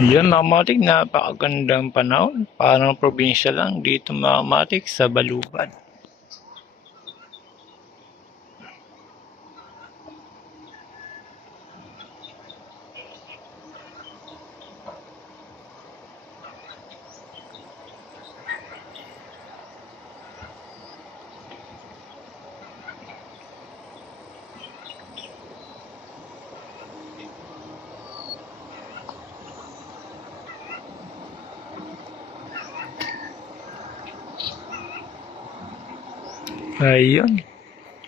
Yan mga matik, napakagandang panahon. Parang probinsya lang dito mga matik sa Balubad. Ayun.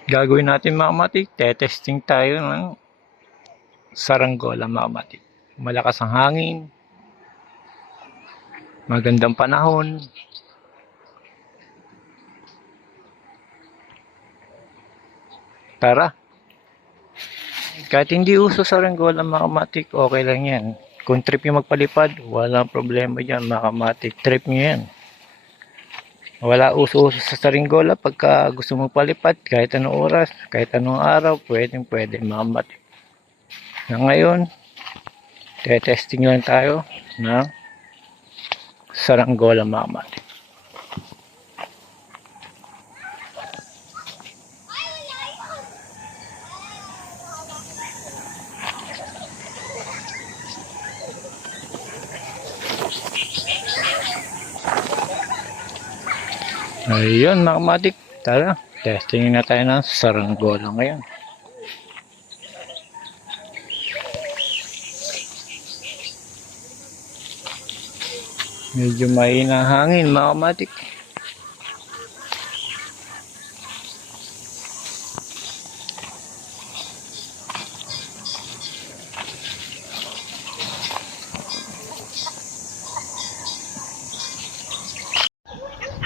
Gagawin natin mga matik. Testing tayo ng saranggola mga matik. Malakas ang hangin. Magandang panahon. Tara. Kahit hindi uso saranggola mga matik, okay lang yan. Kung trip yung magpalipad, walang problema dyan mga matik. Trip nyo yan. Wala uso-uso sa saranggola pagka gusto mo palipad, kahit anong oras, kahit anong araw, pwede mga matik. Na ngayon, testing lang tayo ng saranggola mga matik. Ayun mga matik, tara, testing na tayo ng saranggola ngayon. Medyo mahina hangin mga matik.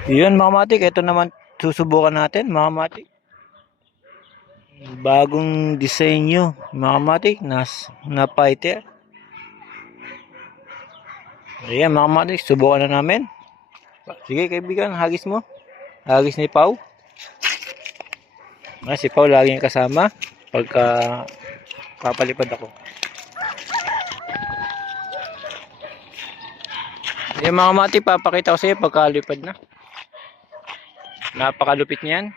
Yun mga matik, ito naman susubukan natin mga matik. Bagong disenyo mga matik na fighter. Ayan mga matik, subukan na namin. Sige kaibigan, hagis mo. Hagis ni Pau. Si Pau laging kasama pagka papalipad ako. Ayan mga matik, papakita ko sa iyo pagkalipad na. Napakalupit niyan.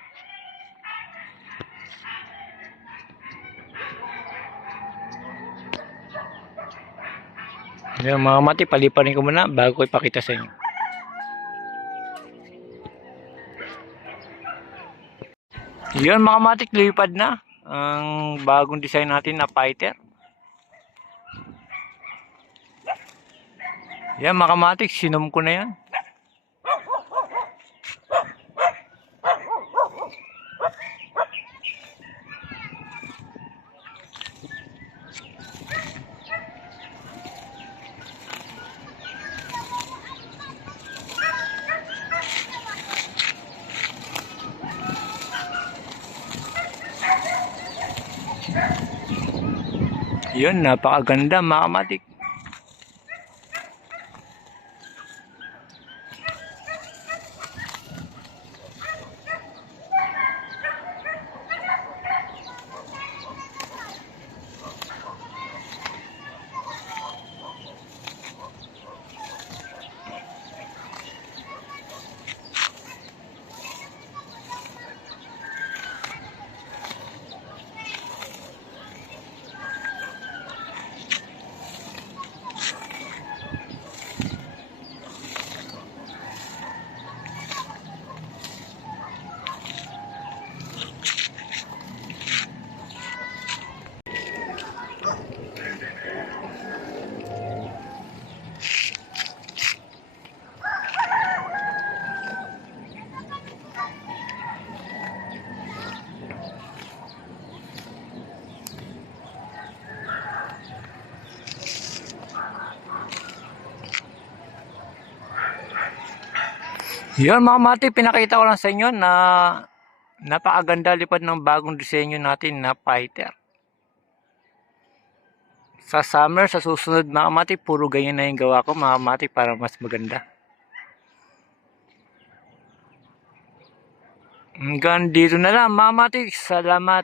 Ayan mga matik, paliparin ko muna bago ko ipakita sa inyo. Yun mga matik, lipad na ang bagong design natin na fighter. Yan mga matik, sinom ko na yan. Yun, napakaganda mga matik. Yun mga matik, pinakita ko lang sa inyo na napakaganda lipad ng bagong disenyo natin na fighter. Sa summer, sa susunod mga matik, puro ganyan na yung gawa ko mga matik para mas maganda. Hanggang dito na lang mga matik. Salamat.